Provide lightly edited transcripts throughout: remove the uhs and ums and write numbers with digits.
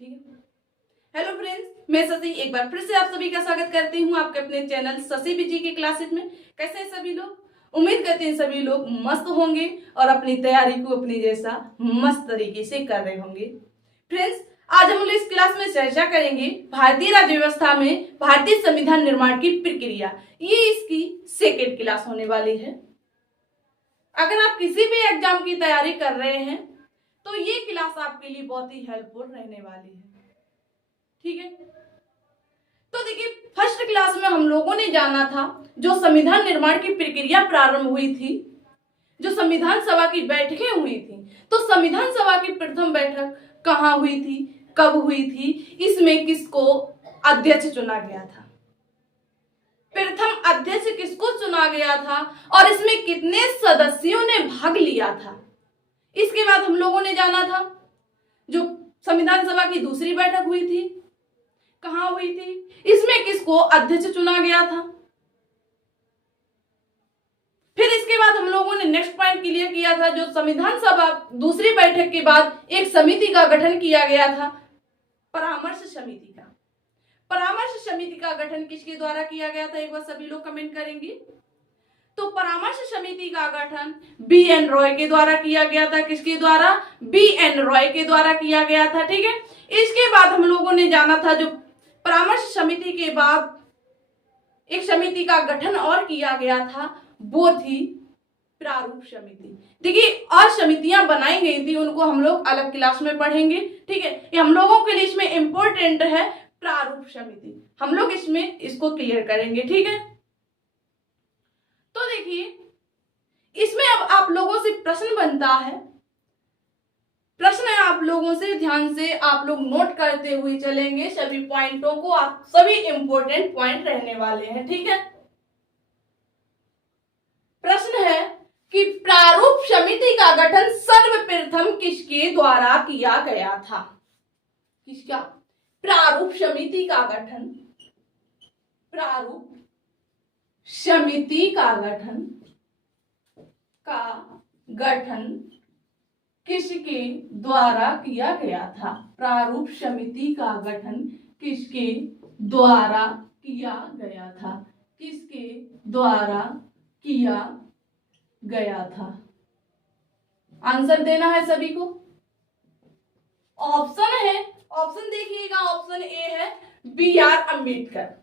ठीक है। Hello friends, मैं शशि एक बार फिर से आप सभी का स्वागत करती हूँ आपके अपने चैनल शशि बीजी के क्लासेस में। कैसे हैं सभी लोग? उम्मीद करते हैं सभी लोग मस्त होंगे और अपनी तैयारी को अपनी जैसा मस्त तरीके से कर रहे होंगे। फ्रेंड्स, आज हम लोग इस क्लास में चर्चा करेंगे भारतीय राज्य व्यवस्था में भारतीय संविधान निर्माण की प्रक्रिया। ये इसकी सेकेंड क्लास होने वाली है। अगर आप किसी भी एग्जाम की तैयारी कर रहे हैं तो ये क्लास आपके लिए बहुत ही हेल्पफुल रहने वाली है। ठीक है, तो देखिए, फर्स्ट क्लास में हम लोगों ने जाना था जो संविधान निर्माण की प्रक्रिया प्रारंभ हुई थी, जो संविधान सभा की बैठकें हुई थी। तो संविधान सभा की प्रथम बैठक कहाँ हुई थी, कब हुई थी, इसमें किसको अध्यक्ष चुना गया था, प्रथम अध्यक्ष किसको चुना गया था और इसमें कितने सदस्यों ने भाग लिया था। इसके बाद हम लोगों ने जाना था जो संविधान सभा की दूसरी बैठक हुई थी, कहां हुई थी, इसमें किसको अध्यक्ष चुना गया था। फिर इसके बाद हम लोगों ने नेक्स्ट पॉइंट क्लियर किया था जो संविधान सभा दूसरी बैठक के बाद एक समिति का गठन किया गया था, परामर्श समिति का। परामर्श समिति का गठन किसके द्वारा किया गया था, एक बार सभी लोग कमेंट करेंगे। तो परामर्श समिति का गठन बी.एन. रॉय के द्वारा किया गया था। किसके द्वारा? बी.एन. रॉय के द्वारा किया गया था। ठीक है, इसके बाद हम लोगों ने जाना था जो परामर्श समिति के बाद एक समिति का गठन और किया गया था, वो थी प्रारूप समिति। देखिए, और समितियां बनाई गई थी, उनको हम लोग अलग क्लास में पढ़ेंगे। ठीक है, ये हम लोगों के लिए इसमें इंपॉर्टेंट है प्रारूप समिति, हम लोग इसमें इसको क्लियर करेंगे। ठीक है, तो देखिए, इसमें अब आप लोगों से प्रश्न बनता है। प्रश्न है आप लोगों से, ध्यान से आप लोग नोट करते हुए चलेंगे सभी पॉइंटों को, आप सभी इंपॉर्टेंट पॉइंट रहने वाले हैं। ठीक है, प्रश्न है कि प्रारूप समिति का गठन सर्वप्रथम किसके द्वारा किया गया था। किसका? प्रारूप समिति का गठन, प्रारूप समिति का गठन किसके द्वारा किया गया था। प्रारूप समिति का गठन किसके द्वारा किया गया था, किसके द्वारा किया गया था। आंसर देना है सभी को। ऑप्शन है, ऑप्शन देखिएगा, ऑप्शन ए है बी.आर. अम्बेडकर।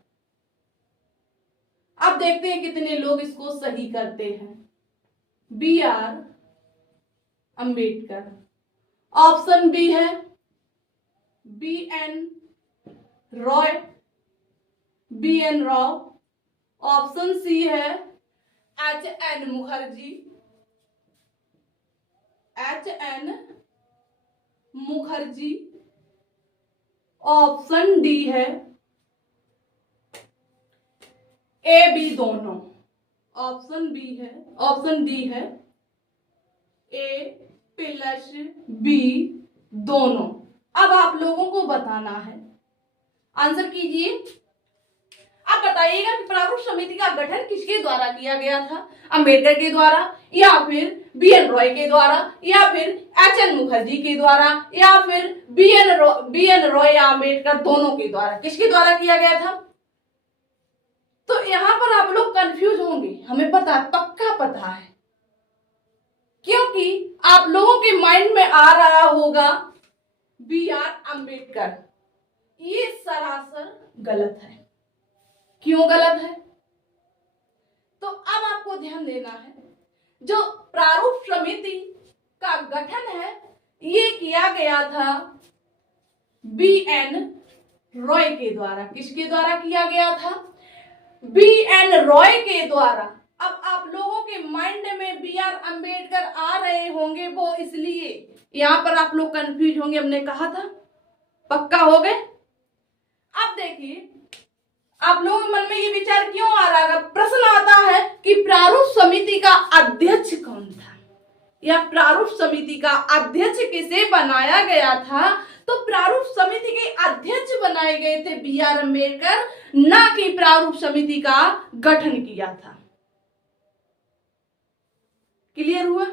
अब देखते हैं कितने लोग इसको सही करते हैं। बी.आर. अम्बेडकर। ऑप्शन बी है B N. Roy, B N. Roy. Option C है H N. Mukherjee, H N. Mukherjee. Option D है ए बी दोनों। ऑप्शन बी है, ऑप्शन डी है ए प्लस बी दोनों। अब आप लोगों को बताना है, आंसर कीजिए। अब बताइएगा कि प्रारूप समिति का गठन किसके द्वारा किया गया था, अंबेडकर के द्वारा, या फिर बी.एन. रॉय के द्वारा, या फिर एच.एन. मुखर्जी के द्वारा, या फिर बी.एन. रॉय या अंबेडकर दोनों के द्वारा। किसके द्वारा किया गया था? तो यहां पर आप लोग कंफ्यूज होंगे, हमें पता है, पक्का पता है, क्योंकि आप लोगों के माइंड में आ रहा होगा बी.आर. अम्बेडकर। ये सरासर गलत है। क्यों गलत है? तो अब आपको ध्यान देना है, जो प्रारूप समिति का गठन है ये किया गया था बी.एन. रॉय के द्वारा। किसके द्वारा किया गया था? बी.एन. रॉय के द्वारा। अब आप लोगों के माइंड में बी.आर. अम्बेडकर आ रहे होंगे, वो इसलिए यहां पर आप लोग कंफ्यूज होंगे। हमने कहा था, पक्का हो गए। अब देखिए, आप लोगों के मन में ये विचार क्यों आ रहा है? प्रश्न आता है कि प्रारूप समिति का अध्यक्ष कौन था, या प्रारूप समिति का अध्यक्ष किसे बनाया गया था। तो प्रारूप समिति के अध्यक्ष बनाए गए थे बी.आर. अम्बेडकर, ना कि प्रारूप समिति का गठन किया था। क्लियर हुआ?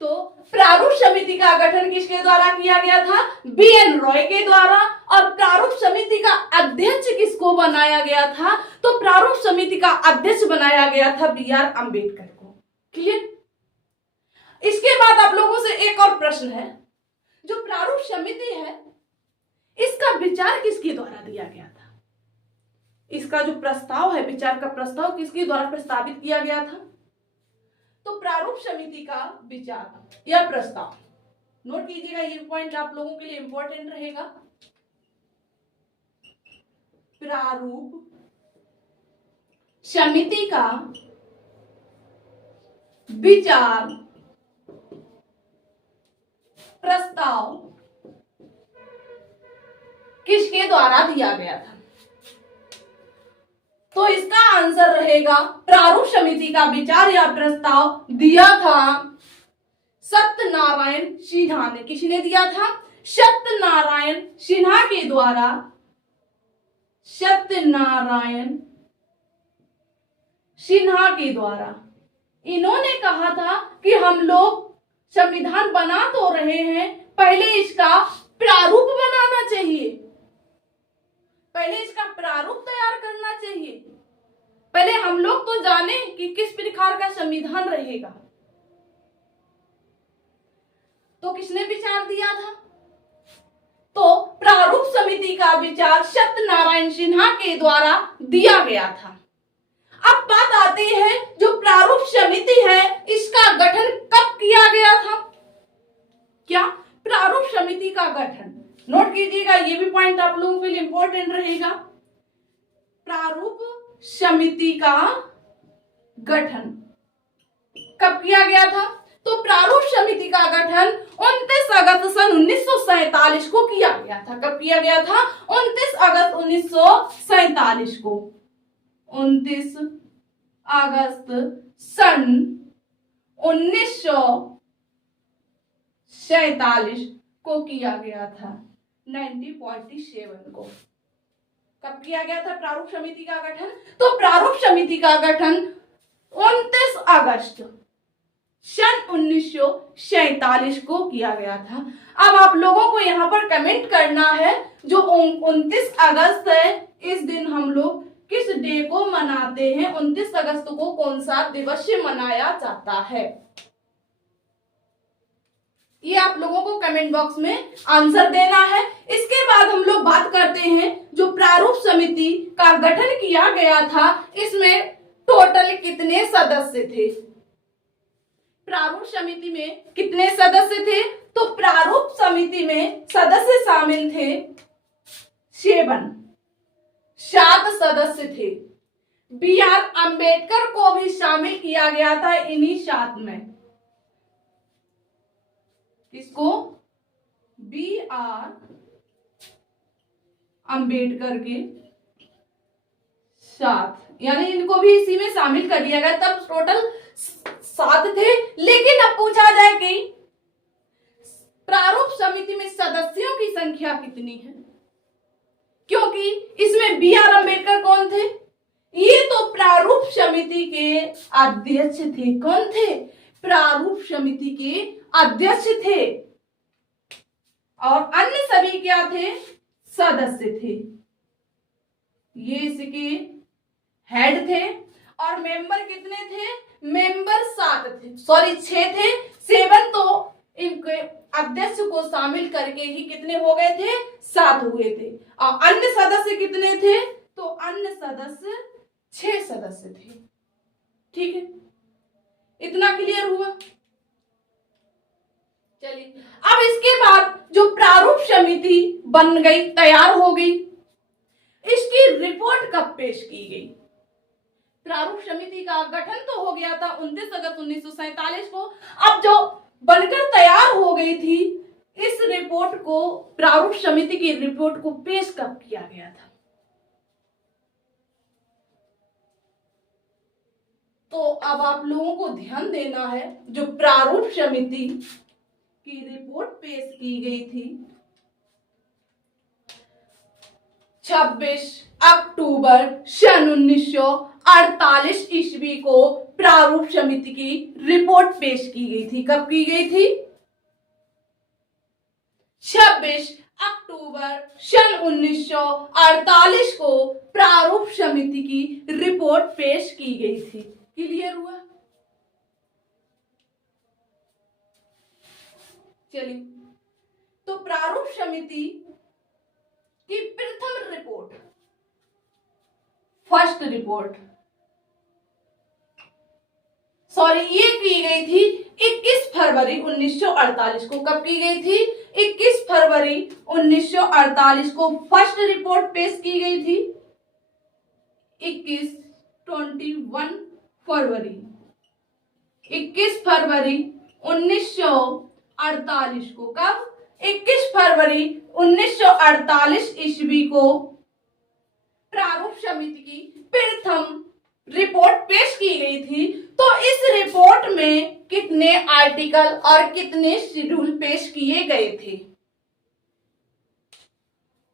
तो प्रारूप समिति का गठन किसके द्वारा किया गया था? बी.एन. रॉय के द्वारा। और प्रारूप समिति का अध्यक्ष किसको बनाया गया था? तो प्रारूप समिति का अध्यक्ष बनाया गया था बी.आर. अम्बेडकर को। क्लियर? इसके बाद आप लोगों से एक और प्रश्न है, जो प्रारूप समिति है इसका विचार किसके द्वारा दिया गया था? इसका जो प्रस्ताव है, विचार का प्रस्ताव किसके द्वारा प्रस्तावित किया गया था? तो प्रारूप समिति का विचार या प्रस्ताव, नोट कीजिएगा, ये पॉइंट आप लोगों के लिए इंपॉर्टेंट रहेगा। प्रारूप समिति का विचार प्रस्ताव किसके द्वारा दिया गया था? तो इसका आंसर रहेगा, प्रारूप समिति का विचार या प्रस्ताव दिया था सत्यनारायण सिन्हा ने। किसने दिया था? सत्यनारायण सिन्हा के द्वारा। सत्यनारायण सिन्हा के द्वारा इन्होंने कहा था कि हम लोग संविधान बना तो रहे हैं, पहले इसका प्रारूप बनाना चाहिए, पहले इसका प्रारूप तैयार करना चाहिए, पहले हम लोग तो जाने कि किस प्रकार का संविधान रहेगा। तो किसने विचार दिया था? तो प्रारूप समिति का विचार सत्यनारायण सिन्हा के द्वारा दिया गया था। अब बात आती है, जो प्रारूप समिति है इसका गठन कब किया गया था? क्या? प्रारूप समिति का गठन, नोट कीजिएगा, ये भी पॉइंट आप लोगों के लिए इंपॉर्टेंट रहेगा। प्रारूप समिति का गठन कब किया गया था? तो प्रारूप समिति का गठन 29 अगस्त सन 1947 को किया गया था। कब किया गया था? 29 अगस्त 1947 को। 29 अगस्त सन 1947 को किया गया था, 1947 को। कब किया गया था प्रारूप समिति का गठन? तो प्रारूप समिति का गठन 29 अगस्त सन 1947 को किया गया था। अब आप लोगों को यहाँ पर कमेंट करना है, जो 29 अगस्त है, इस दिन हम लोग किस डे को मनाते हैं? 29 अगस्त को कौन सा दिवस मनाया जाता है? ये आप लोगों को कमेंट बॉक्स में आंसर देना है। इसके बाद हम लोग बात करते हैं, जो प्रारूप समिति का गठन किया गया था इसमें टोटल कितने सदस्य थे? प्रारूप समिति में कितने सदस्य थे? तो प्रारूप समिति में सदस्य शामिल थे 7 सदस्य थे। बी.आर. अम्बेडकर को भी शामिल किया गया था इन्हीं 7 में। किसको? बी.आर. अम्बेडकर के 7, यानी इनको भी इसी में शामिल कर दिया गया। तब टोटल 7 थे। लेकिन अब पूछा जाए कि प्रारूप समिति में सदस्यों की संख्या कितनी है, क्योंकि इसमें बी.आर. अम्बेडकर कौन थे? ये तो प्रारूप समिति के अध्यक्ष थे। कौन थे? प्रारूप समिति के अध्यक्ष थे। और अन्य सभी क्या थे? सदस्य थे। ये इसके हेड थे। और मेंबर कितने थे? मेंबर 7 थे, सॉरी 6 थे। 7 तो इनके अध्यक्ष को शामिल करके ही कितने हो गए थे? 7 हुए थे। और अन्य सदस्य कितने थे? तो अन्य सदस्य 6 सदस्य थे। ठीक है, इतना क्लियर हुआ? चलिए, अब इसके बाद जो प्रारूप समिति बन गई, तैयार हो गई, इसकी रिपोर्ट कब पेश की गई? प्रारूप समिति का गठन तो हो गया था 29 अगस्त 1947 को। अब जो बनकर तैयार हो गई थी, इस रिपोर्ट को, प्रारूप समिति की रिपोर्ट को पेश कब किया गया था? तो अब आप लोगों को ध्यान देना है, जो प्रारूप समिति की रिपोर्ट पेश की गई थी 26 अक्टूबर सन 1948 ईस्वी को प्रारूप समिति की रिपोर्ट पेश की गई थी। कब की गई थी? 26 अक्टूबर सन 1948 को प्रारूप समिति की रिपोर्ट पेश की गई थी। क्लियर हुआ? चलिए, तो प्रारूप समिति की प्रथम रिपोर्ट, फर्स्ट रिपोर्ट, ये की गई थी 21 फरवरी 1948 को। कब की गई थी? 21 फरवरी 1948 को फर्स्ट रिपोर्ट पेश की गई थी। 21 फरवरी 1948 को। कब? 21 फरवरी 1948 ईस्वी को प्रारूप समिति की प्रथम रिपोर्ट पेश की गई थी। तो इस रिपोर्ट में कितने आर्टिकल और कितने शेड्यूल पेश किए गए थे?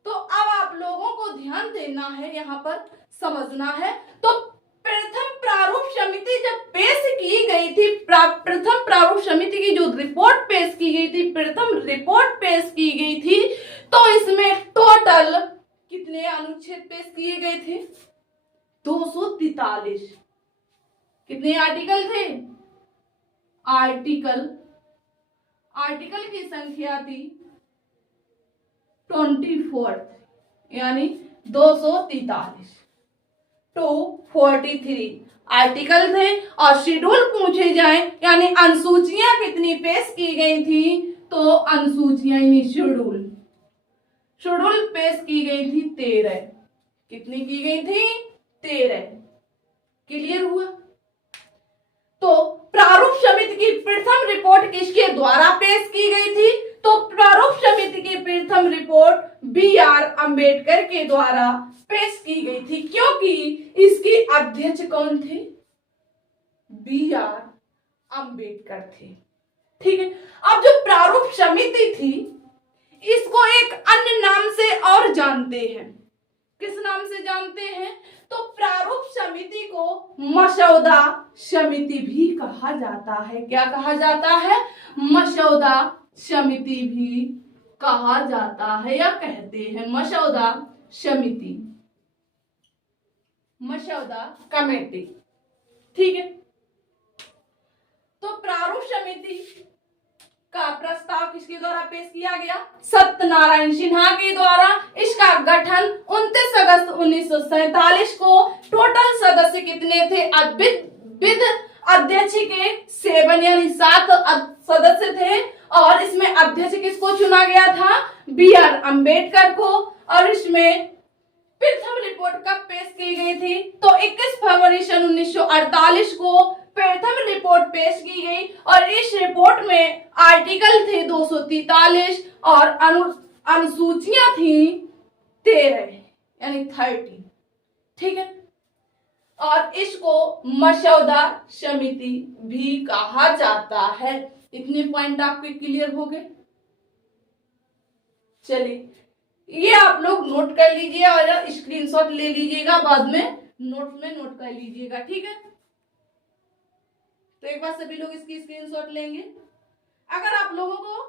तो अब आप लोगों को ध्यान देना है, यहां पर समझना है। तो प्रथम प्रारूप समिति जब पेश की गई थी, प्रथम प्रारूप समिति की जो रिपोर्ट पेश की गई थी, प्रथम रिपोर्ट पेश की गई थी, तो इसमें टोटल कितने अनुच्छेद पेश किए गए थे? 243। कितने आर्टिकल थे? आर्टिकल की संख्या थी 24, यानी 243। 243 आर्टिकल थे। और शेड्यूल पूछे जाए, यानी अनुसूचियां कितनी पेश की गई थी? तो अनुसूचियां यानी शेड्यूल पेश की गई थी 13। कितनी की गई थी? 13। क्लियर हुआ? तो प्रारूप समिति की प्रथम रिपोर्ट किसके द्वारा पेश की गई थी? तो प्रारूप समिति की प्रथम रिपोर्ट B.R. अम्बेडकर के द्वारा पेश की गई थी, क्योंकि इसके अध्यक्ष कौन थे? B.R. अम्बेडकर थे। ठीक है। अब जो प्रारूप समिति थी, इसको एक अन्य नाम से और जानते हैं। किस नाम से जानते हैं? तो प्रारूप समिति को मसौदा समिति भी कहा जाता है। क्या कहा जाता है? मसौदा समिति भी कहा जाता है, या कहते हैं मसौदा समिति, मसौदा कमेटी। ठीक है। तो प्रारूप समिति का प्रस्ताव किसके द्वारा पेश किया गया? सत्यनारायण सिन्हा के द्वारा। इसका गठन 29 अगस्त 1947 को। टोटल सदस्य कितने थे? विद अध्यक्ष के 7 यानी 7 सदस्य थे। और इसमें अध्यक्ष किसको चुना गया था? B.R. अम्बेडकर को। और इसमें प्रथम रिपोर्ट कब पेश की गई थी? तो 21 फरवरी सन 1948 को प्रथम रिपोर्ट पेश की गई। और इस रिपोर्ट में आर्टिकल थे 243 और अनुसूचियां थी 13 यानी 30। ठीक है। और इसको मसौदा समिति भी कहा जाता है। इतने पॉइंट आपके क्लियर हो गए? चलिए, ये आप लोग नोट कर लीजिए और स्क्रीनशॉट ले लीजिएगा, बाद में नोट में नोट कर लीजिएगा। ठीक है। तो एक बार सभी लोग इसकी स्क्रीनशॉट लेंगे। अगर आप लोगों को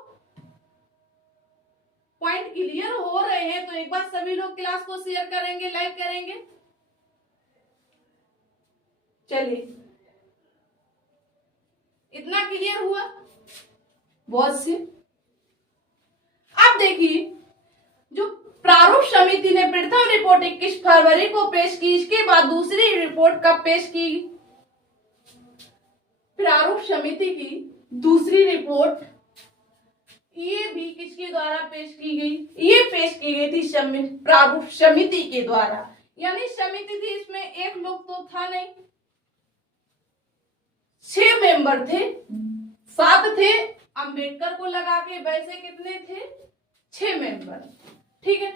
पॉइंट क्लियर हो रहे हैं तो एक बार सभी लोग क्लास को शेयर करेंगे, लाइक करेंगे। चलिए, इतना क्लियर हुआ? बहुत से। अब देखिए, जो प्रारूप समिति ने प्रथम रिपोर्ट 21 फरवरी को पेश की, इसके बाद दूसरी रिपोर्ट कब पेश की? प्रारूप समिति की दूसरी रिपोर्ट ये भी किसके द्वारा पेश की गई? ये पेश की गई थी प्रारूप समिति के द्वारा। यानी समिति थी, इसमें एक लोग तो था नहीं, 6 मेंबर थे, 7 थे अंबेडकर को लगा के, वैसे कितने थे? 6 मेंबर। ठीक है।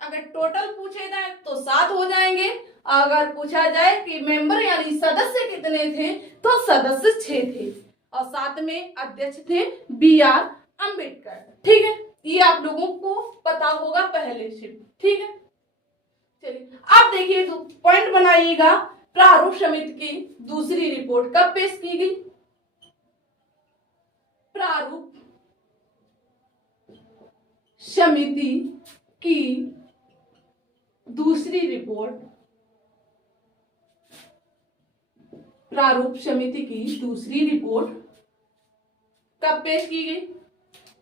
अगर टोटल पूछे जाए तो 7 हो जाएंगे। अगर पूछा जाए कि मेंबर यानी सदस्य कितने थे, तो सदस्य 6 थे और 7 में अध्यक्ष थे B.R. अम्बेडकर। ठीक है। ये आप लोगों को पता होगा पहले से। ठीक है। चलिए, अब देखिए, तो पॉइंट बनाइएगा। प्रारूप समिति की दूसरी रिपोर्ट कब पेश की गई? प्रारूप समिति की दूसरी रिपोर्ट, प्रारूप समिति की दूसरी रिपोर्ट कब पेश की गई?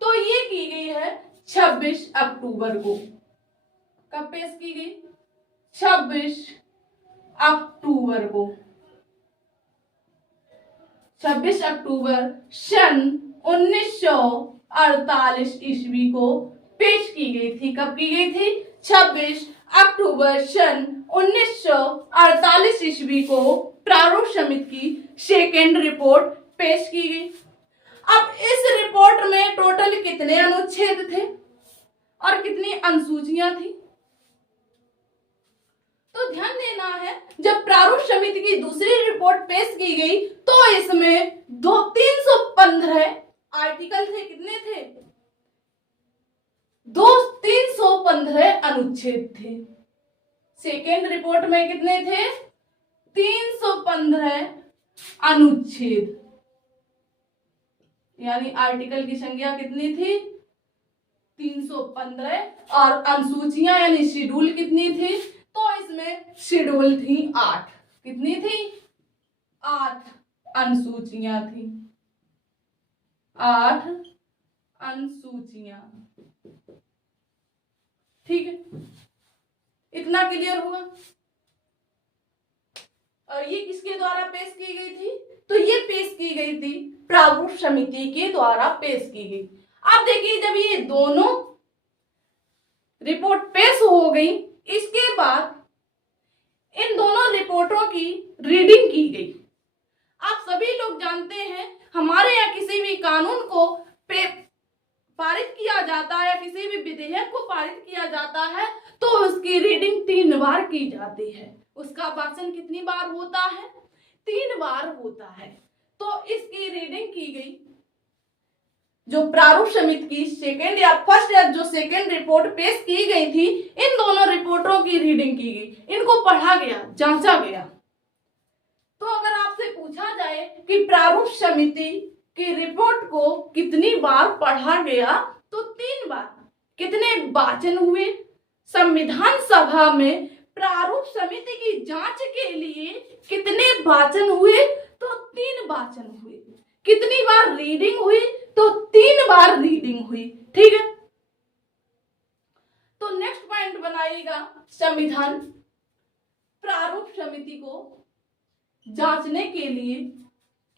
तो ये की गई है 26 अक्टूबर को। कब पेश की गई? 26 अक्टूबर को। 26 अक्टूबर सन 1948 ईस्वी को पेश की गई थी। कब की गई थी? 26 अक्टूबर सन 1948 ईस्वी को प्रारूप समिति की सेकेंड रिपोर्ट पेश की गई। अब इस रिपोर्ट में टोटल कितने अनुच्छेद थे और कितनी अनुसूचियां थी? तो ध्यान देना है, जब प्रारूप समिति की दूसरी रिपोर्ट पेश की गई तो इसमें 315 आर्टिकल थे। कितने थे? 315 अनुच्छेद थे। सेकेंड रिपोर्ट में कितने थे? 315 अनुच्छेद, यानी आर्टिकल की संख्या कितनी थी? 315। और अनुसूचियां यानी शेड्यूल कितनी थी? तो इसमें शेड्यूल थी 8। कितनी थी? 8 अनुसूचियां थी। 8 अनुसूचियां। ठीक है, इतना क्लियर हुआ। और ये किसके द्वारा पेश की गई थी? तो ये पेश की गई थी प्रारूप समिति के द्वारा पेश की गई। अब देखिए, जब ये दोनों रिपोर्ट पेश हो गई, इसके बाद इन दोनों रिपोर्टों की रीडिंग की गई। आप सभी लोग जानते हैं, हमारे यहाँ किसी भी कानून को पारित किया जाता है या किसी भी विधेयक को पारित किया जाता है तो उसकी रीडिंग 3 बार की जाती है। उसका वाचन कितनी बार होता है? 3 बार होता है। तो इसकी रीडिंग की गई। जो प्रारूप समिति की सेकेंड या फर्स्ट या जो सेकेंड रिपोर्ट पेश की गई थी, इन दोनों रिपोर्टों की रीडिंग की गई, इनको पढ़ा गया, जांचा गया। तो अगर आपसे पूछा जाए कि प्रारूप समिति की रिपोर्ट को कितनी बार पढ़ा गया, तो 3 बार। कितने वाचन हुए? संविधान सभा में प्रारूप समिति की जांच के लिए कितने वाचन हुए? तो 3 वाचन हुए। कितनी बार रीडिंग हुई? तो 3 बार रीडिंग हुई। ठीक है, तो नेक्स्ट पॉइंट बनाइएगा, संविधान प्रारूप समिति को जांचने के लिए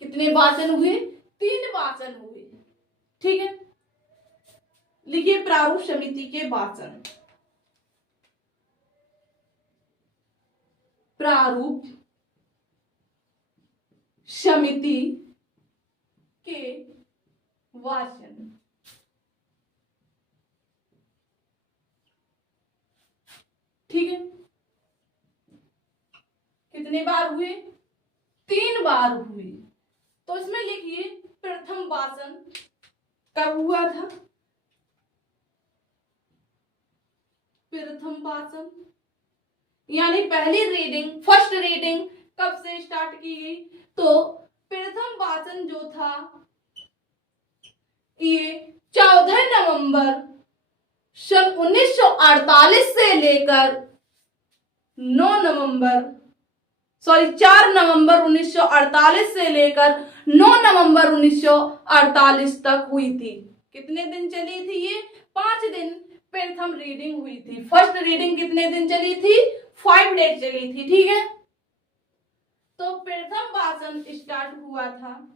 कितने वाचन हुए? 3 वाचन हुए। ठीक है, लिखिए प्रारूप समिति के वाचन। प्रारूप समिति के वाचन। ठीक है, कितने बार हुए? 3 बार हुए। तो इसमें लिखिए प्रथम वाचन कब हुआ था? प्रथम वाचन यानी पहली रीडिंग, फर्स्ट रीडिंग कब से स्टार्ट की गई? तो प्रथम वाचन जो था ये 14 नवंबर सन 1948 से लेकर 4 नवंबर 1948 से लेकर 9 नवंबर 1948 तक हुई थी। कितने दिन चली थी ये? 5 दिन प्रथम रीडिंग हुई थी। फर्स्ट रीडिंग कितने दिन चली थी? 5 डेज चली थी। ठीक है, तो प्रथम वाचन स्टार्ट हुआ था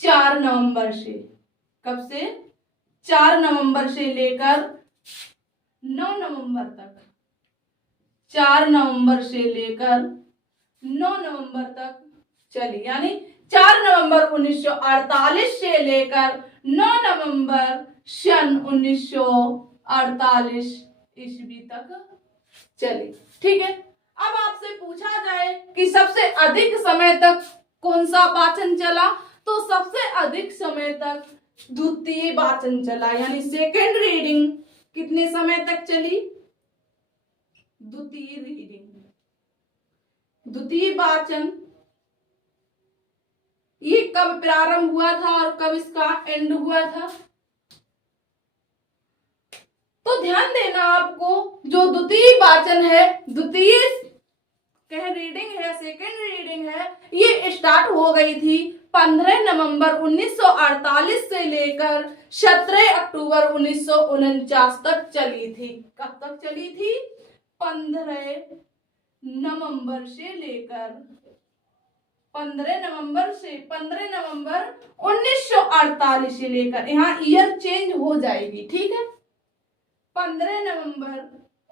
4 नवंबर से। कब से? 4 नवंबर से लेकर 9 नवंबर तक। 4 नवंबर से लेकर 9 नवंबर तक चली, यानी 4 नवंबर 1948 से लेकर 9 नवंबर सन 1948 ईस्वी तक चली। ठीक है, अब आपसे पूछा जाए कि सबसे अधिक समय तक कौन सा वाचन चला, तो सबसे अधिक समय तक द्वितीय वाचन चला, यानी सेकेंड रीडिंग कितने समय तक चली? द्वितीय रीडिंग, द्वितीय वाचन ये कब प्रारंभ हुआ था और कब इसका एंड हुआ था? तो ध्यान देना आपको, जो द्वितीय वाचन है, द्वितीय कह रीडिंग है, सेकेंड रीडिंग है, ये स्टार्ट हो गई थी 15 नवंबर 1948 से लेकर 17 अक्टूबर 1949 तक चली थी। कब तक चली थी? 15 नवंबर से लेकर 15 नवंबर 1948 से लेकर, यहाँ ईयर चेंज हो जाएगी, ठीक है। 15 नवंबर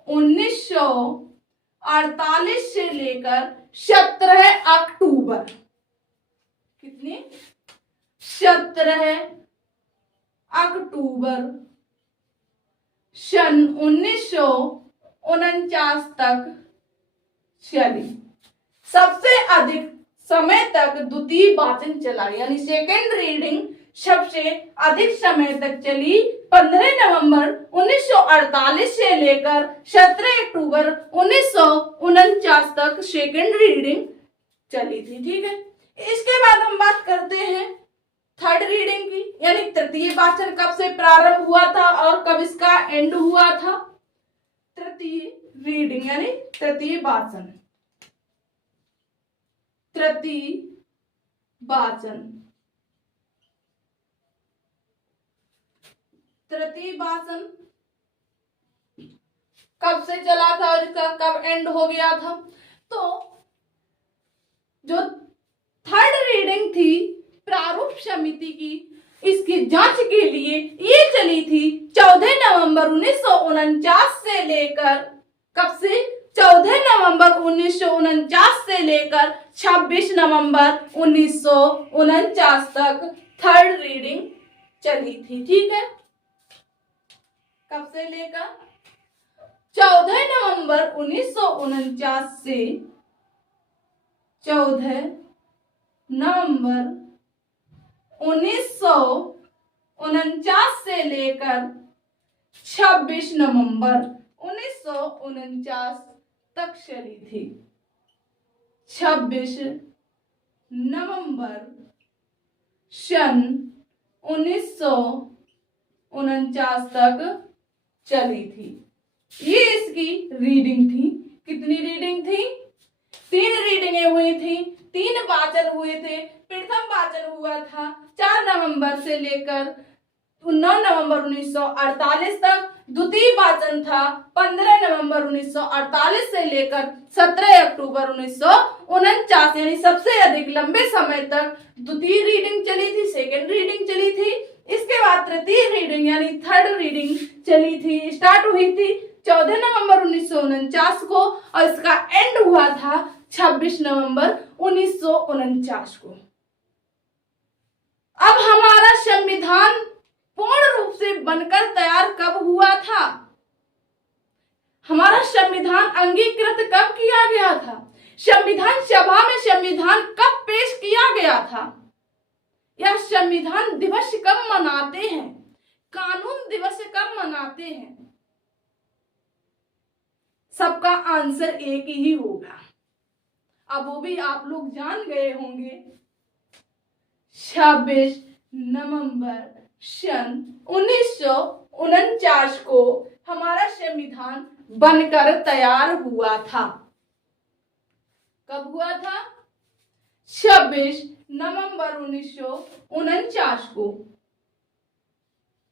1948 से लेकर 17 अक्टूबर, कितनी? 17 अक्टूबर सन 1949 तक चली। सबसे अधिक समय तक द्वितीय वाचन चला, यानी सेकेंड रीडिंग सबसे अधिक समय तक चली 15 नवंबर 1948 से लेकर 17 अक्टूबर 1949 तक सेकेंड रीडिंग चली थी, ठीक है। इसके बाद हम बात करते हैं थर्ड रीडिंग की, यानी तृतीय वाचन कब से प्रारंभ हुआ था और कब इसका एंड हुआ था। तृतीय रीडिंग यानी तृतीय वाचन, तृतीय वाचन, तृतीय वाचन कब से चला था और इसका कब एंड हो गया था। तो जो थर्ड रीडिंग थी प्रारूप समिति की, इसकी जांच के लिए ये चली थी 14 नवंबर 1949 से लेकर, कब से? 14 नवंबर 1949 से लेकर 26 नवंबर 1949 तक थर्ड रीडिंग चली थी, ठीक है। कब से लेकर? 14 नवंबर 1949 से 14 नवंबर 1949 से लेकर 26 नवंबर 1949 तक चली थी। 26 नवंबर सन 1949 तक चली थी। ये इसकी रीडिंग थी। कितनी रीडिंग थी? 3 रीडिंगें हुई थी, 3 वाचन हुए थे। प्रथम वाचन हुआ था 4 नवंबर से लेकर 9 नवंबर 1948 तक। द्वितीय वाचन था 15 नवंबर 1948 से लेकर 17 अक्टूबर 1949, यानी सबसे अधिक लंबे समय तक द्वितीय रीडिंग चली थी, सेकेंड रीडिंग चली थी। इसके बाद तृतीय रीडिंग यानी थर्ड रीडिंग चली थी, स्टार्ट हुई थी 14 नवंबर 1949 को और इसका एंड हुआ था 26 नवंबर 1949 को। अब हमारा संविधान पूर्ण रूप से बनकर तैयार कब हुआ था? हमारा संविधान अंगीकृत कब किया गया था? संविधान सभा में संविधान कब पेश किया गया था? या संविधान दिवस कब मनाते हैं? कानून दिवस कब मनाते हैं? सबका आंसर एक ही होगा, अब वो भी आप लोग जान गए होंगे। 26 नवंबर सन 1949 को हमारा संविधान बनकर तैयार हुआ था। कब हुआ था? 26 नवंबर 1949 को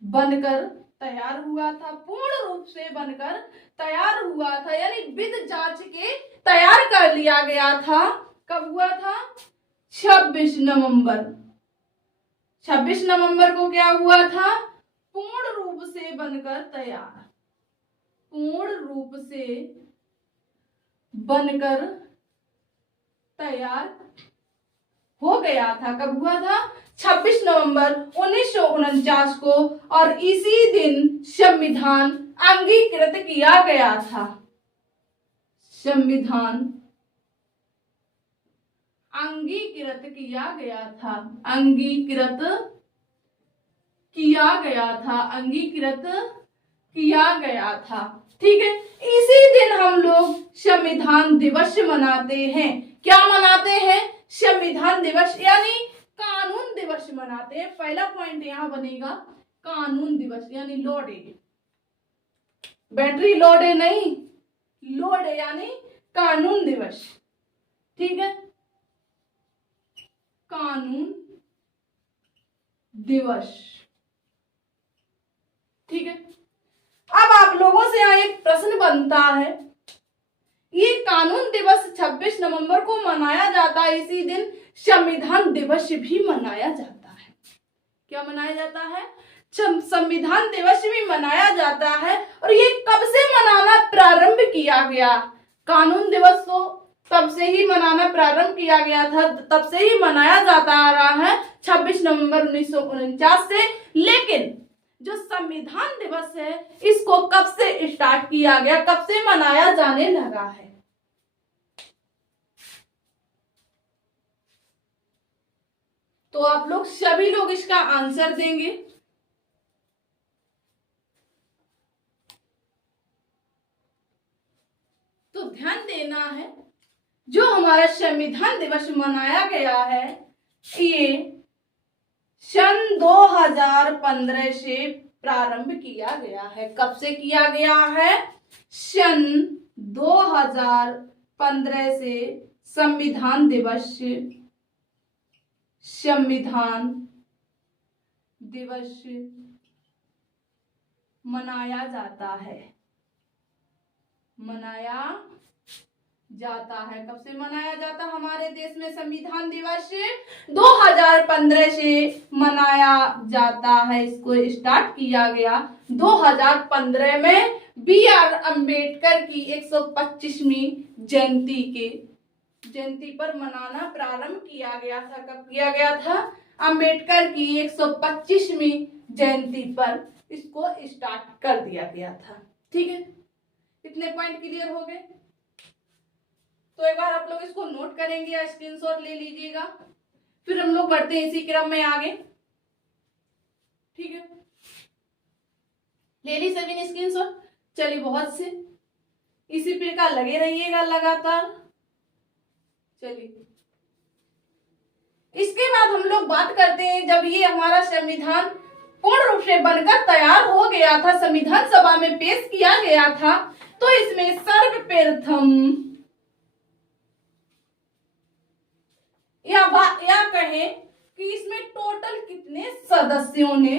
बनकर तैयार हुआ था, पूर्ण रूप से बनकर तैयार हुआ था, यानी विद जांच के तैयार कर लिया गया था। कब हुआ था? 26 नवंबर। 26 नवंबर को क्या हुआ था? पूर्ण रूप से बनकर तैयार, पूर्ण रूप से बनकर तैयार हो गया था। कब हुआ था? 26 नवंबर 1949 को, और इसी दिन संविधान अंगीकृत किया गया था। संविधान अंगीकृत किया गया था, अंगीकृत किया गया था, अंगीकृत किया गया था, ठीक है। इसी दिन हम लोग संविधान दिवस मनाते हैं। क्या मनाते हैं? संविधान दिवस यानी कानून दिवस मनाते हैं। पहला पॉइंट यहां बनेगा, कानून दिवस यानी लॉ डे। बैटरी लोड है नहीं, लोड है यानी कानून दिवस। ठीक है, कानून दिवस। ठीक है, अब आप लोगों से यहाँ एक प्रश्न बनता है, ये कानून दिवस 26 नवंबर को मनाया जाता है, इसी दिन संविधान दिवस भी मनाया जाता है। क्या मनाया जाता है? संविधान दिवस भी मनाया जाता है। और ये कब से मनाना प्रारंभ किया गया? कानून दिवस को तब से ही मनाना प्रारंभ किया गया था, तब से ही मनाया जाता आ रहा है 26 नवंबर 1949 से। लेकिन जो संविधान दिवस है इसको कब से स्टार्ट किया गया, कब से मनाया जाने लगा है? तो आप लोग सभी लोग इसका आंसर देंगे। तो ध्यान देना है, जो हमारा संविधान दिवस मनाया गया है ये सन 2015 से प्रारंभ किया गया है। कब से किया गया है? सन 2015 से संविधान दिवस मनाया जाता है। कब से मनाया जाता? हमारे देश में संविधान दिवस 2015 से मनाया जाता है। इसको स्टार्ट किया गया 2015 में B.R. अम्बेडकर की 125वीं जयंती पर मनाना प्रारंभ किया गया था। कब किया गया था? अम्बेडकर की 125वीं जयंती पर इसको स्टार्ट कर दिया गया था। ठीक है, कितने पॉइंट क्लियर हो गए? तो एक बार आप लोग इसको नोट करेंगे या स्क्रीनशॉट ले लीजिएगा, फिर हम लोग बढ़ते हैं इसी क्रम में आगे। ठीक है, ले ली सभी ने स्क्रीनशॉट? चलिए, बहुत से इसी प्रकार लगे रहिएगा लगातार। चलिए, इसके बाद हम लोग बात करते हैं, जब ये हमारा संविधान पूर्ण रूप से बनकर तैयार हो गया था, संविधान सभा में पेश किया गया था, तो इसमें सर्वप्रथम या कहें कि इसमें टोटल कितने सदस्यों ने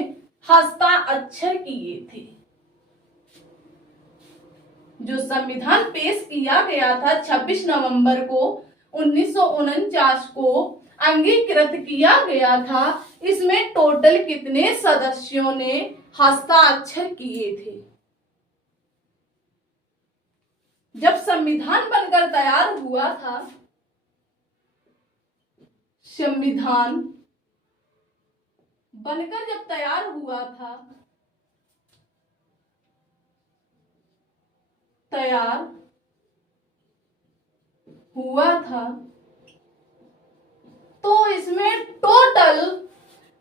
हस्ताक्षर किए थे? जो संविधान पेश किया गया था 26 नवंबर को 1949 को अंगीकृत किया गया था, इसमें टोटल कितने सदस्यों ने हस्ताक्षर किए थे? जब संविधान बनकर तैयार हुआ था, संविधान बनकर जब तैयार हुआ था, तो इसमें टोटल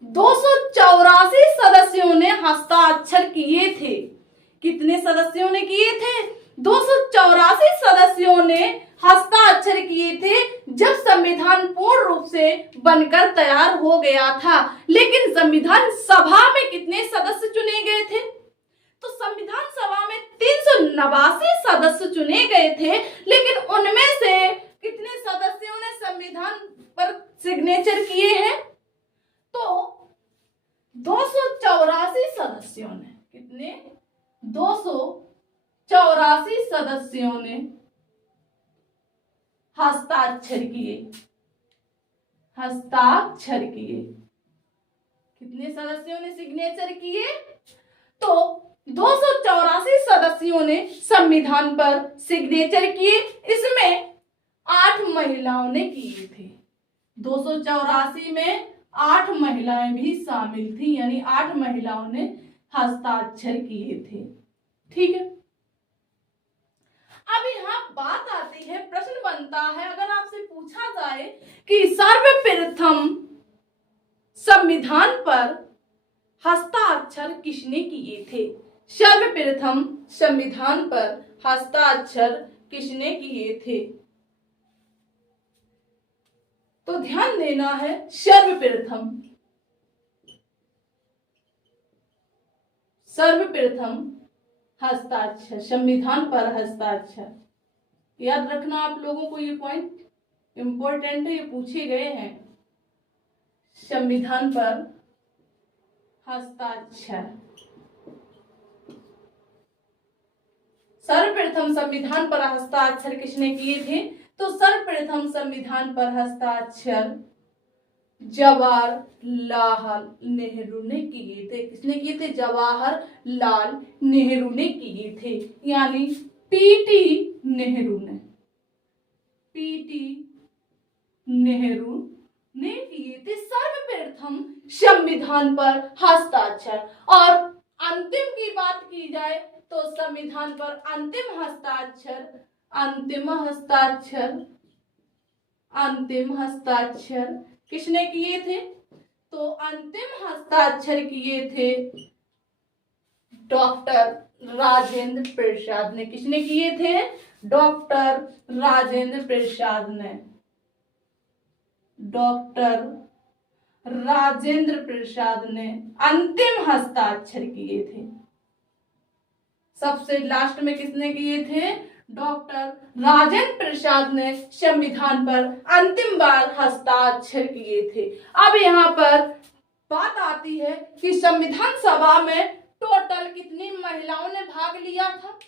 284 सदस्यों ने हस्ताक्षर किए थे। कितने सदस्यों ने किए थे? 284 सदस्यों ने हस्ताक्षर किए थे जब संविधान पूर्ण रूप से बनकर तैयार हो गया था। लेकिन संविधान सभा में कितने सदस्य चुने गए थे? तो संविधान सभा में 389 सदस्य चुने गए थे, लेकिन उनमें से कितने सदस्यों ने संविधान पर सिग्नेचर किए हैं? तो 284 सदस्यों ने। कितने? 284 सदस्यों ने हस्ताक्षर किए। कितने सदस्यों ने सिग्नेचर किए? तो 284 सदस्यों ने संविधान पर सिग्नेचर किए। इसमें 8 महिलाओं ने किए थे। 284 में 8 महिलाएं भी शामिल थी, यानी 8 महिलाओं ने हस्ताक्षर किए थे। ठीक है, अब यहाँ बात आती है, प्रश्न बनता है, अगर आपसे पूछा जाए कि सर्वप्रथम संविधान पर हस्ताक्षर किसने किए थे? सर्वप्रथम संविधान पर हस्ताक्षर किसने किए थे? तो ध्यान देना है, सर्वप्रथम हस्ताक्षर, संविधान पर हस्ताक्षर। याद रखना आप लोगों को, ये पॉइंट इंपॉर्टेंट है, ये पूछे गए हैं। संविधान पर हस्ताक्षर। सर्वप्रथम संविधान पर हस्ताक्षर किसने किए थे? तो सर्वप्रथम संविधान पर हस्ताक्षर जवाहरलाल नेहरू ने किए थे। किसने किए थे? जवाहरलाल नेहरू ने किए थे, यानी पीटी नेहरू ने, पीटी नेहरू ने किए थे सर्वप्रथम संविधान पर हस्ताक्षर। और अंतिम की बात की जाए तो संविधान पर अंतिम हस्ताक्षर, अंतिम हस्ताक्षर, अंतिम हस्ताक्षर किसने किए थे? तो अंतिम हस्ताक्षर किए थे डॉक्टर राजेंद्र प्रसाद ने। किसने किए थे? डॉक्टर राजेंद्र प्रसाद ने, डॉक्टर राजेंद्र प्रसाद ने अंतिम हस्ताक्षर किए थे। सबसे लास्ट में किसने किए थे? डॉक्टर राजेंद्र प्रसाद ने संविधान पर अंतिम बार हस्ताक्षर किए थे। अब यहाँ पर बात आती है कि संविधान सभा में टोटल कितनी महिलाओं ने भाग लिया था?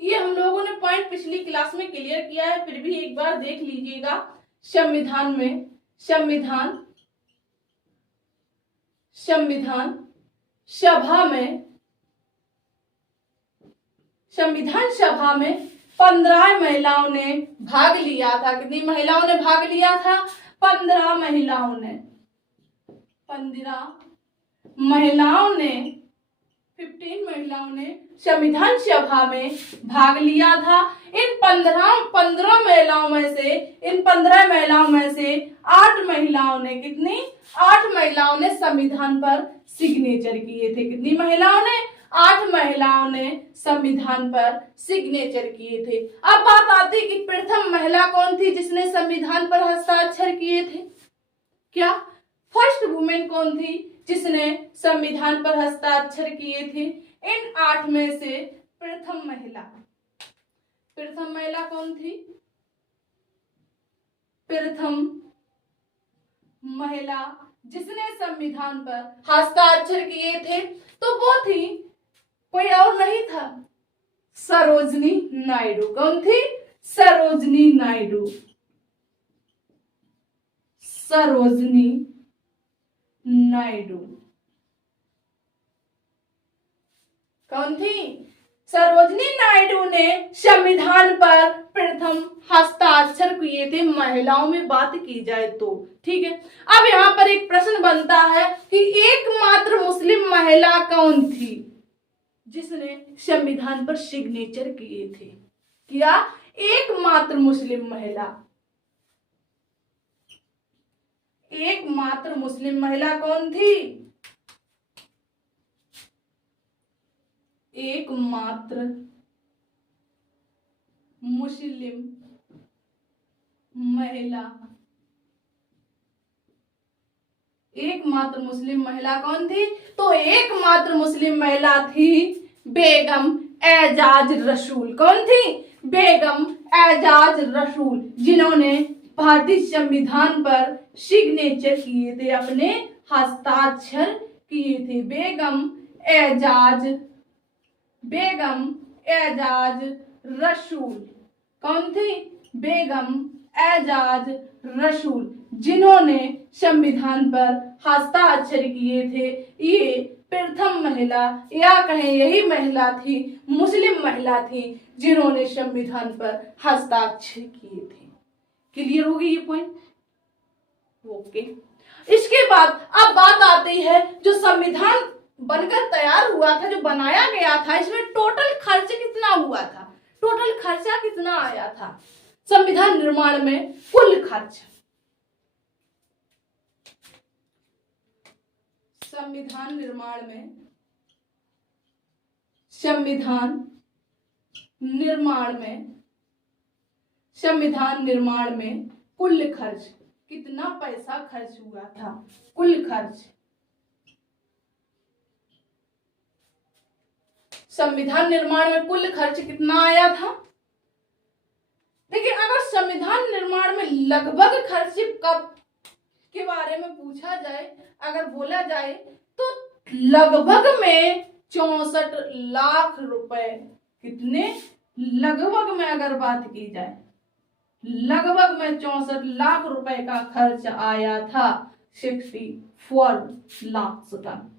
ये हम लोगों ने पॉइंट पिछली क्लास में क्लियर किया है, फिर भी एक बार देख लीजिएगा। संविधान में, संविधान सभा में, संविधान सभा में 15 महिलाओं ने भाग लिया था। कितनी महिलाओं ने भाग लिया था? 15 महिलाओं ने, 15 महिलाओं ने, 15 महिलाओं ने संविधान सभा में भाग लिया था। इन 15 महिलाओं में से, इन 15 महिलाओं में से 8 महिलाओं ने, कितनी? 8 महिलाओं ने संविधान पर सिग्नेचर किए थे। कितनी महिलाओं ने? 8 महिलाओं ने संविधान पर सिग्नेचर किए थे। अब बात आती है कि प्रथम महिला कौन थी जिसने संविधान पर हस्ताक्षर किए थे? क्या फर्स्ट वुमेन कौन थी जिसने संविधान पर हस्ताक्षर किए थे? इन 8 में से प्रथम महिला, प्रथम महिला कौन थी? प्रथम महिला जिसने संविधान पर हस्ताक्षर किए थे तो वो थी, कोई और नहीं था, सरोजनी नायडू। कौन थी? सरोजनी नायडू, सरोजनी नायडू। कौन थी? सरोजनी नायडू ने संविधान पर प्रथम हस्ताक्षर किए थे, महिलाओं में बात की जाए तो। ठीक है, अब यहाँ पर एक प्रश्न बनता है कि एकमात्र मुस्लिम महिला कौन थी जिसने संविधान पर सिग्नेचर किए थे? क्या एकमात्र मुस्लिम महिला, एकमात्र मुस्लिम महिला कौन थी? एकमात्र मुस्लिम महिला, एकमात्र मुस्लिम महिला कौन थी? तो एकमात्र मुस्लिम महिला थी बेगम एजाज रसूल। कौन थी? बेगम एजाज रसूल, जिन्होंने भारतीय संविधान पर सिग्नेचर किए थे, अपने हस्ताक्षर किए थे। बेगम एजाज रसूल कौन थी? बेगम एजाज रसूल, जिन्होंने संविधान पर हस्ताक्षर किए थे। ये प्रथम महिला, या कहें यही महिला थी, मुस्लिम महिला थी जिन्होंने संविधान पर हस्ताक्षर किए थे। क्लियर होगी ये पॉइंट? ओके। इसके बाद अब बात आती है जो संविधान बनकर तैयार हुआ था, जो बनाया गया था, इसमें टोटल खर्च कितना हुआ था? टोटल खर्चा कितना आया था संविधान निर्माण में? कुल खर्च, संविधान निर्माण में, संविधान निर्माण में कुल खर्च कितना पैसा खर्च हुआ था? कुल खर्च संविधान निर्माण में कुल खर्च कितना आया था? देखिए, अगर संविधान निर्माण में लगभग खर्च कब के बारे में पूछा जाए, अगर बोला जाए तो लगभग में 64 लाख रुपए। कितने? लगभग में अगर बात की जाए, लगभग में 64 लाख रुपए का खर्च आया था। 64 लाख टन।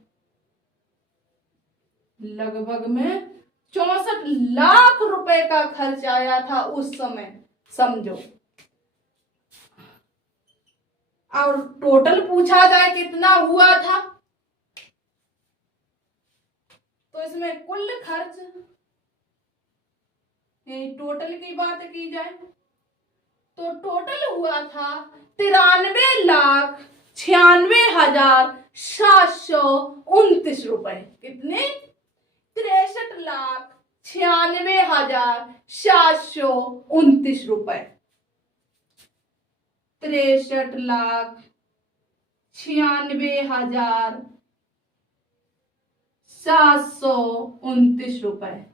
लगभग में 64 लाख रुपए का खर्च आया था उस समय, समझो। और टोटल पूछा जाए कितना हुआ था, तो इसमें कुल खर्च, टोटल की बात की जाए तो टोटल हुआ था 93,96,729 रुपए। कितने? 63,96,729 रुपए। 63,96,729 रुपए।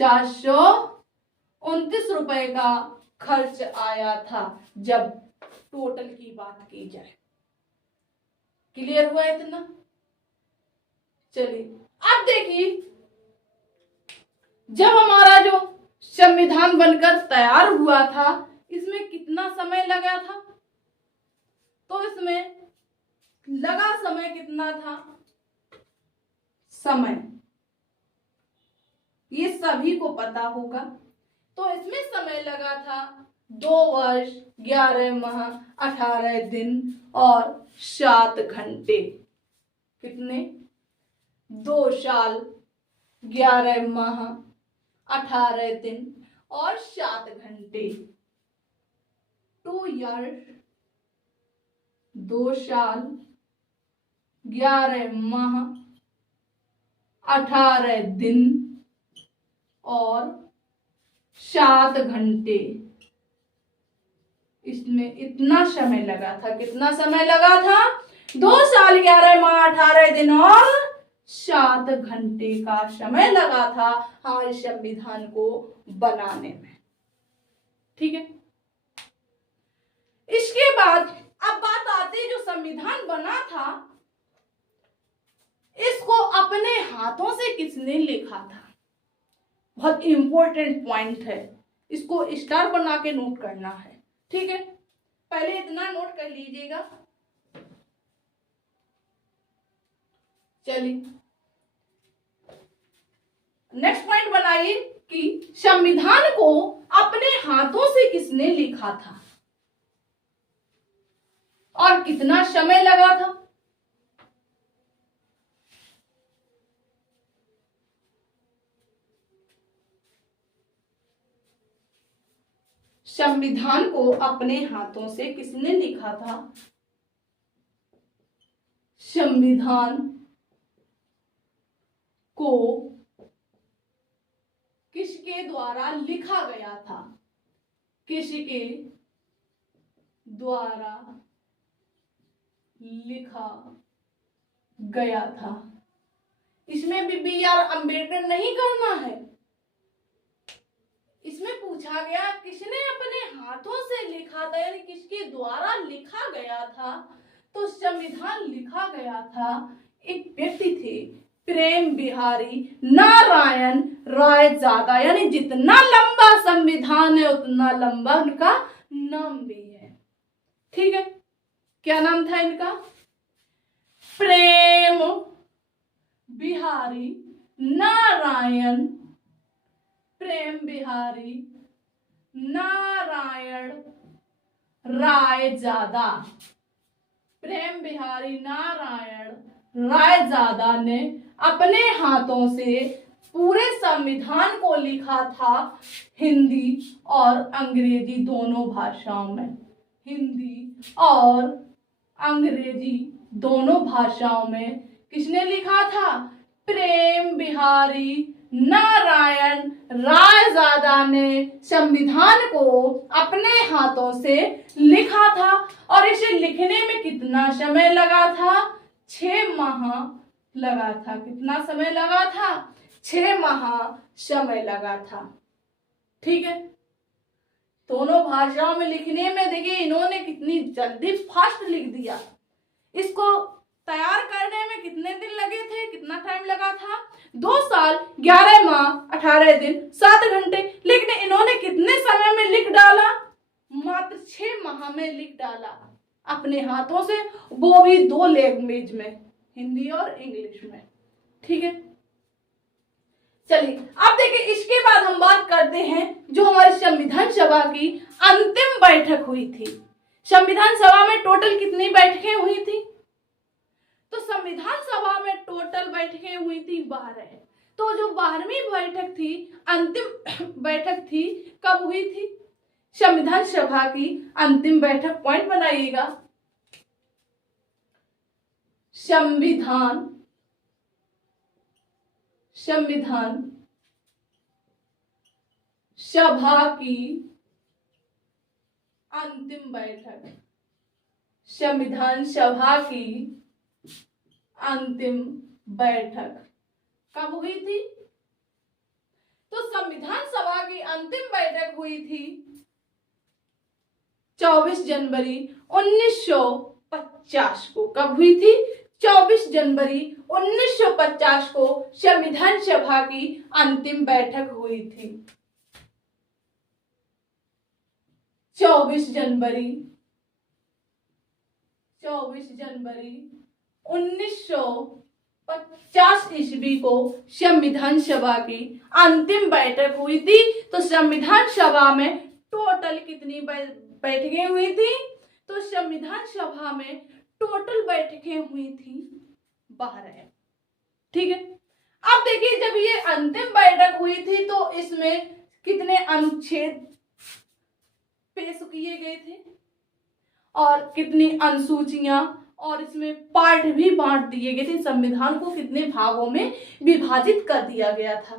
729 रुपए का खर्च आया था जब टोटल की बात की जाए। क्लियर हुआ इतना? चलिए अब देखिए, जब हमारा जो संविधान बनकर तैयार हुआ था, इसमें कितना समय लगा था? तो इसमें लगा समय कितना था? समय ये सभी को पता होगा। तो इसमें समय लगा था 2 वर्ष 11 माह 18 दिन और 7 घंटे। कितने? 2 साल 11 माह 18 दिन और 7 घंटे। 2 ईयर्स, 2 साल 11 माह 18 दिन और 7 घंटे। इसमें इतना समय लगा था। कितना समय लगा था? 2 साल 11 माह 18 दिन और 7 घंटे का समय लगा था हमारे संविधान को बनाने में। ठीक है। इसके बाद अब बात आती है, जो संविधान बना था इसको अपने हाथों से किसने लिखा था? बहुत इंपॉर्टेंट पॉइंट है, इसको स्टार बना के नोट करना है। ठीक है, पहले इतना नोट कर लीजिएगा। चलिए नेक्स्ट पॉइंट बनाइए कि संविधान को अपने हाथों से किसने लिखा था और कितना समय लगा था? संविधान को अपने हाथों से किसने लिखा था? संविधान को किसके द्वारा लिखा गया था? किसके द्वारा लिखा गया था? इसमें भी B.R. अम्बेडकर नहीं करना है। इसमें पूछा गया किसने अपने हाथों से लिखा था, यानी किसके द्वारा लिखा गया था। तो संविधान लिखा गया था, एक व्यक्ति थे, प्रेम बिहारी नारायण रायजादा। यानी जितना लंबा संविधान है उतना लंबा उनका नाम भी है। ठीक है, क्या नाम था इनका? प्रेम बिहारी नारायण, प्रेम बिहारी नारायण रायजादा। प्रेम बिहारी नारायण रायजादा ने अपने हाथों से पूरे संविधान को लिखा था, हिंदी और अंग्रेजी दोनों भाषाओं में। हिंदी और अंग्रेजी दोनों भाषाओं में किसने लिखा था? प्रेम बिहारी नारायण रायजादा ने संविधान को अपने हाथों से लिखा था। और इसे लिखने में कितना समय लगा था? 6 माह लगा था। कितना समय लगा था? 6 माह समय लगा था। ठीक है, दोनों भाषाओं में लिखने में देखिए इन्होंने कितनी जल्दी फास्ट लिख दिया। इसको तैयार करने में कितने दिन लगे थे, कितना टाइम लगा था? 2 साल 11 माह 18 दिन 7 घंटे। लेकिन इन्होंने कितने समय में लिख डाला? मात्र 6 माह में लिख डाला अपने हाथों से, वो भी 2 लैंग्वेज में, हिंदी और इंग्लिश में। ठीक है, चलिए अब देखिए इसके बाद हम बात करते हैं जो हमारी संविधान सभा की अंतिम बैठक हुई थी। संविधान सभा में टोटल कितनी बैठकें हुई थी? तो संविधान सभा में टोटल बैठकें हुई थी 12। तो जो 12वीं बैठक थी, अंतिम बैठक थी, कब हुई थी? संविधान सभा की अंतिम बैठक, पॉइंट बनाइएगा, संविधान सभा की अंतिम बैठक, संविधान सभा की अंतिम बैठक कब हुई थी? तो संविधान सभा की अंतिम बैठक हुई थी 24 जनवरी 1950 को। कब हुई थी? 24 जनवरी 1950 को संविधान सभा की अंतिम बैठक हुई थी। 24 जनवरी 1950 ईस्वी को संविधान सभा की अंतिम बैठक हुई थी। तो संविधान सभा में टोटल कितनी बैठकें हुई थी? तो संविधान सभा में टोटल बैठकें हुई थी 12। ठीक है, अब देखिए जब ये अंतिम बैठक हुई थी तो इसमें कितने अनुच्छेद पेश किए गए थे और कितनी अनुसूचियां, और इसमें पार्ट भी बांट दिए गए थे। संविधान को कितने भागों में विभाजित कर दिया गया था।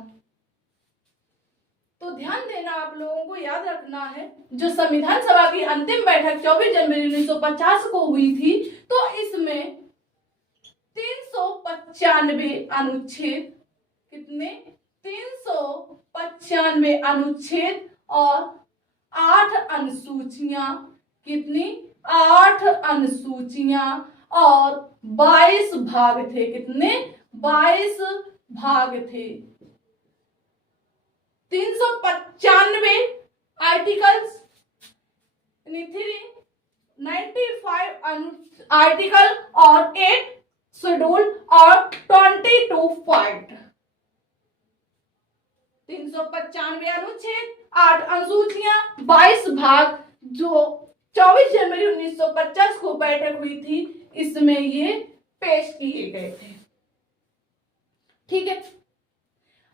तो ध्यान देना, आप लोगों को याद रखना है, जो संविधान सभा की अंतिम बैठक 24 जनवरी 1950 को हुई थी, तो इसमें 395 अनुच्छेद, कितने? 395 अनुच्छेद और 8 अनुसूचियां, कितनी? 8 अनुसूचियां और 22 भाग थे। कितने? 22 भाग थे। 395 आर्टिकल्स, 95 आर्टिकल और 8 शेड्यूल और 22 पॉइंट। 395 अनुच्छेद, 8 अनुसूचियां, 22 भाग, जो 24 जनवरी 1950 को बैठक हुई थी, इसमें ये पेश किए गए थे। ठीक है,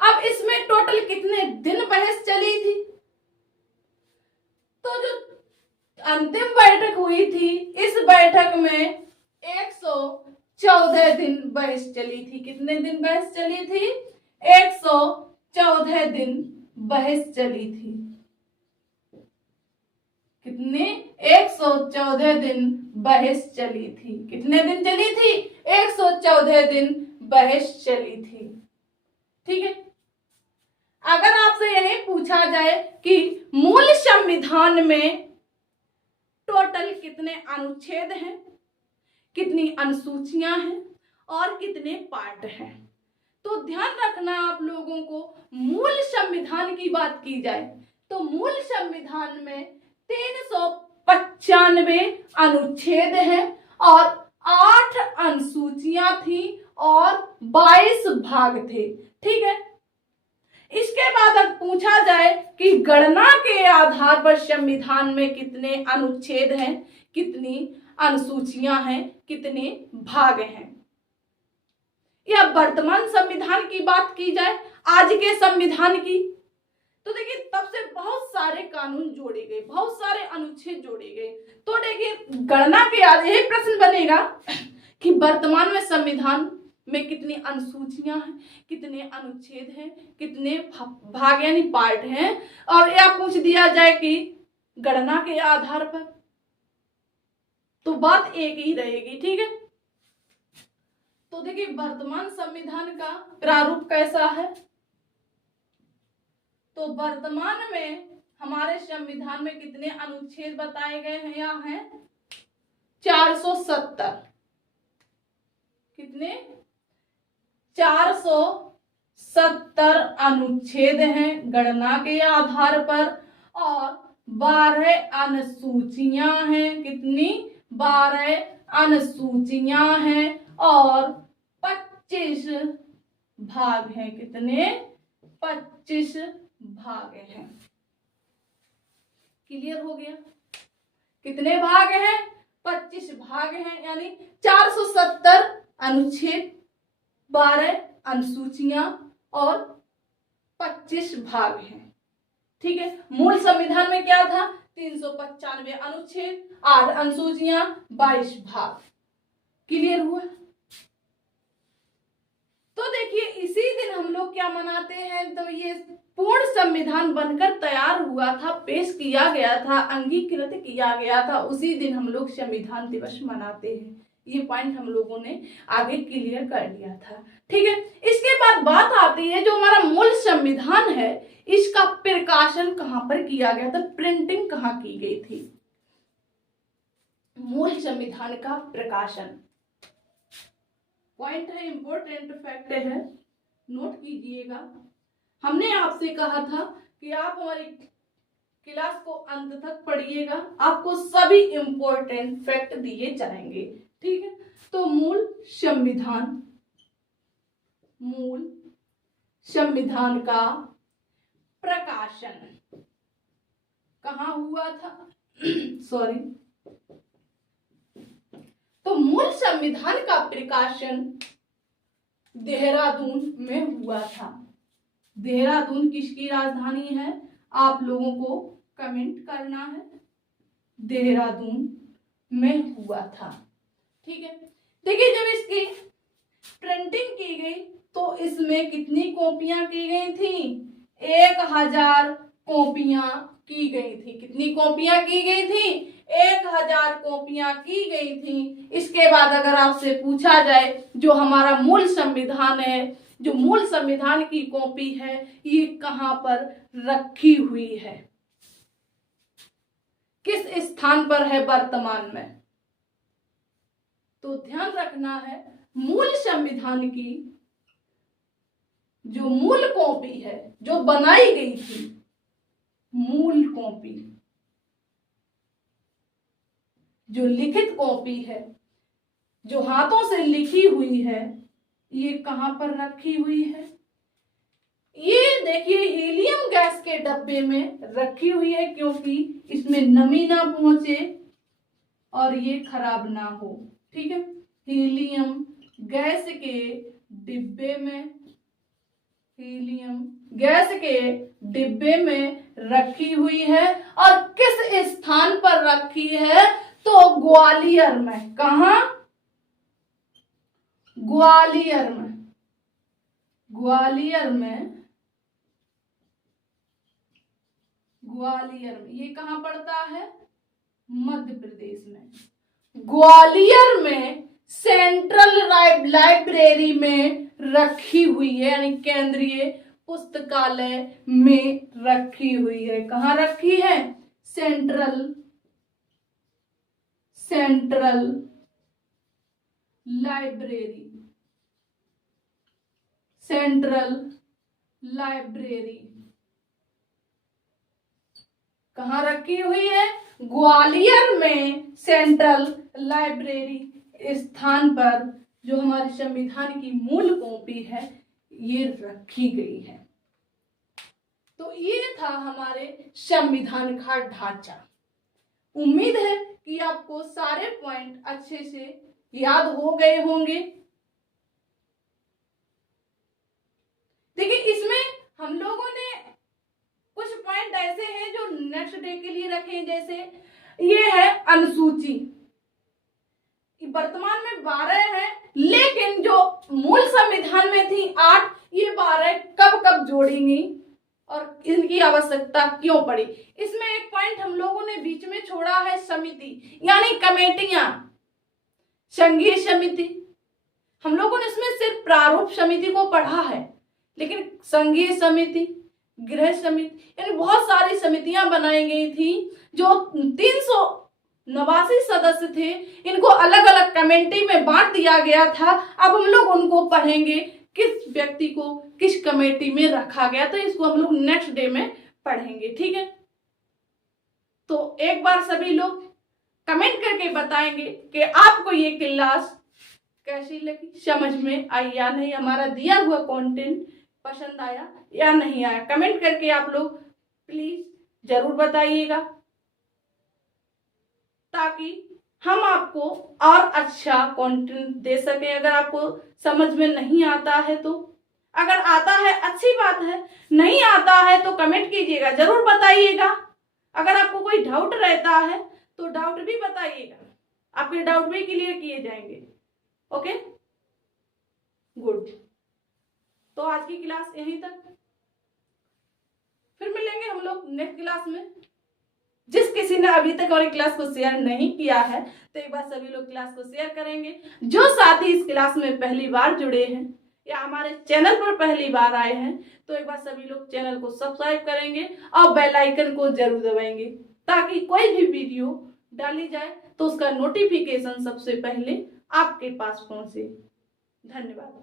अब इसमें टोटल कितने दिन बहस चली थी? तो जो अंतिम बैठक हुई थी, इस बैठक में 114 दिन बहस चली थी। कितने दिन बहस चली थी? 114 दिन बहस चली थी। कितने? 114 दिन बहस चली थी। कितने दिन चली थी? 114 दिन बहस चली थी। ठीक है, अगर आपसे यही पूछा जाए कि मूल संविधान में टोटल कितने अनुच्छेद हैं, कितनी अनुसूचियां हैं और कितने पार्ट हैं, तो ध्यान रखना आप लोगों को, मूल संविधान की बात की जाए तो मूल संविधान में 395 अनुच्छेद हैं और 8 अनुसूचियां थी और 22 भाग थे। ठीक है, इसके बाद अब पूछा जाए कि गणना के आधार पर संविधान में कितने अनुच्छेद हैं, कितनी अनुसूचियां हैं, कितने भाग हैं, या वर्तमान संविधान की बात की जाए, आज के संविधान की, तो देखिए तब से बहुत सारे कानून जोड़े गए, बहुत सारे अनुच्छेद जोड़े गए। तो देखिए गणना के आधार यही प्रश्न बनेगा कि वर्तमान में संविधान में कितनी अनुसूचियां हैं, कितने अनुच्छेद हैं, कितने भाग यानी पार्ट हैं, और यह पूछ दिया जाए कि गणना के आधार पर, तो बात एक ही रहेगी। ठीक है, तो देखिए वर्तमान संविधान का प्रारूप कैसा है, तो वर्तमान में हमारे संविधान में कितने अनुच्छेद बताए गए हैं? यहाँ हैं 470। कितने? 470 अनुच्छेद हैं गणना के आधार पर, और 12 अनुसूचियां हैं। कितनी? 12 अनुसूचियां हैं और 25 भाग हैं। कितने? 25 भाग हैं। क्लियर हो गया? कितने भाग हैं? 25 भाग हैं, यानी 470 अनुच्छेद, 12 अनुसूचियां और 25 भाग हैं। ठीक है। मूल संविधान में क्या था? 395 अनुच्छेद, 8 अनुसूचियां, 22 भाग। क्लियर हुआ? तो देखिए इसी दिन हम लोग क्या मनाते हैं, तो ये पूर्ण संविधान बनकर तैयार हुआ था, पेश किया गया था, अंगीकृत किया गया था, उसी दिन हम लोग संविधान दिवस मनाते हैं। ये पॉइंट हम लोगों ने आगे क्लियर कर लिया था। ठीक है। इसके बाद बात आती है जो हमारा मूल संविधान है, इसका प्रकाशन कहां पर किया गया था, प्रिंटिंग कहां की गई थी? मूल संविधान का प्रकाशन पॉइंट है, इंपॉर्टेंट फैक्ट है, नोट कीजिएगा। हमने आपसे कहा था कि आप हमारी क्लास को अंत तक पढ़िएगा, आपको सभी इंपॉर्टेंट फैक्ट दिए जाएंगे। ठीक है। तो मूल संविधान का प्रकाशन कहाँ हुआ था? सॉरी। तो मूल संविधान का प्रकाशन देहरादून में हुआ था। देहरादून किसकी राजधानी है? आप लोगों को कमेंट करना है। देहरादून में हुआ था। ठीक है। देखिए जब इसकी प्रिंटिंग की गई तो इसमें कितनी कॉपियां की गई थी? 1000 कॉपियां की गई थी। कितनी कॉपियां की गई थी? 1000 कॉपियां की गई थी। इसके बाद अगर आपसे पूछा जाए जो हमारा मूल संविधान है, जो मूल संविधान की कॉपी है, ये कहां पर रखी हुई है, किस स्थान पर है वर्तमान में? तो ध्यान रखना है, मूल संविधान की जो मूल कॉपी है, जो बनाई गई थी, मूल कॉपी, जो लिखित कॉपी है, जो हाथों से लिखी हुई है, ये कहां पर रखी हुई है? ये देखिए हीलियम गैस के डब्बे में रखी हुई है, क्योंकि इसमें नमी ना पहुंचे और ये खराब ना हो। ठीक है। हीलियम गैस के डिब्बे में, हीलियम गैस के डिब्बे में रखी हुई है। और किस स्थान पर रखी है? तो ग्वालियर में। कहां? ग्वालियर में। ग्वालियर में, ग्वालियर में। ये कहां पड़ता है? मध्य प्रदेश में। ग्वालियर में सेंट्रल लाइब्रेरी में रखी हुई है, यानी केंद्रीय पुस्तकालय में रखी हुई है। कहां रखी है? सेंट्रल लाइब्रेरी, सेंट्रल लाइब्रेरी कहां रखी हुई है? ग्वालियर में सेंट्रल लाइब्रेरी स्थान पर जो हमारे संविधान की मूल कॉपी है ये रखी गई है। तो ये था हमारे संविधान का ढांचा। उम्मीद है कि आपको सारे पॉइंट अच्छे से याद हो गए होंगे। देखिए इसमें हम लोगों ने कुछ पॉइंट ऐसे हैं जो नेक्स्ट डे के लिए रखे, जैसे ये है अनुसूची, वर्तमान में 12 है, लेकिन जो मूल संविधान में थी 8, ये 12 कब कब जोड़ेंगी और इनकी आवश्यकता क्यों पड़ी। इसमें एक पॉइंट हम लोगों ने बीच में छोड़ा है, समिति यानी कमेटियां, संघीय समिति। हम लोगों ने इसमें सिर्फ प्रारूप समिति को पढ़ा है, लेकिन संघीय समिति, गृह समिति, यानी बहुत सारी समितियां बनाई गई थी। जो 389 सदस्य थे, इनको अलग अलग कमेटी में बांट दिया गया था। अब हम लोग उनको पढ़ेंगे, किस व्यक्ति को किस कमेटी में रखा गया, तो इसको हम लोग नेक्स्ट डे में पढ़ेंगे, ठीक है। तो एक बार सभी लोग कमेंट करके बताएंगे कि आपको ये क्लास कैसी लगी, समझ में आई या नहीं, हमारा दिया हुआ कंटेंट पसंद आया या नहीं आया। कमेंट करके आप लोग प्लीज जरूर बताइएगा, ताकि हम आपको और अच्छा कंटेंट दे सके। अगर आपको समझ में नहीं आता है तो, अगर आता है अच्छी बात है, नहीं आता है तो कमेंट कीजिएगा, जरूर बताइएगा। अगर आपको कोई डाउट रहता है तो डाउट भी बताइएगा, आपके डाउट भी क्लियर किए जाएंगे। Okay, good. तो आज की क्लास यहीं तक, फिर मिलेंगे हम लोग नेक्स्ट क्लास में। जिस किसी ने अभी तक हमारी क्लास को शेयर नहीं किया है तो एक बार सभी लोग क्लास को शेयर करेंगे। जो साथी इस क्लास में पहली बार जुड़े हैं या हमारे चैनल पर पहली बार आए हैं तो एक बार सभी लोग चैनल को सब्सक्राइब करेंगे और बेल आइकन को जरूर दबाएंगे, ताकि कोई भी वीडियो डाली जाए तो उसका नोटिफिकेशन सबसे पहले आपके पास पहुंचे। धन्यवाद।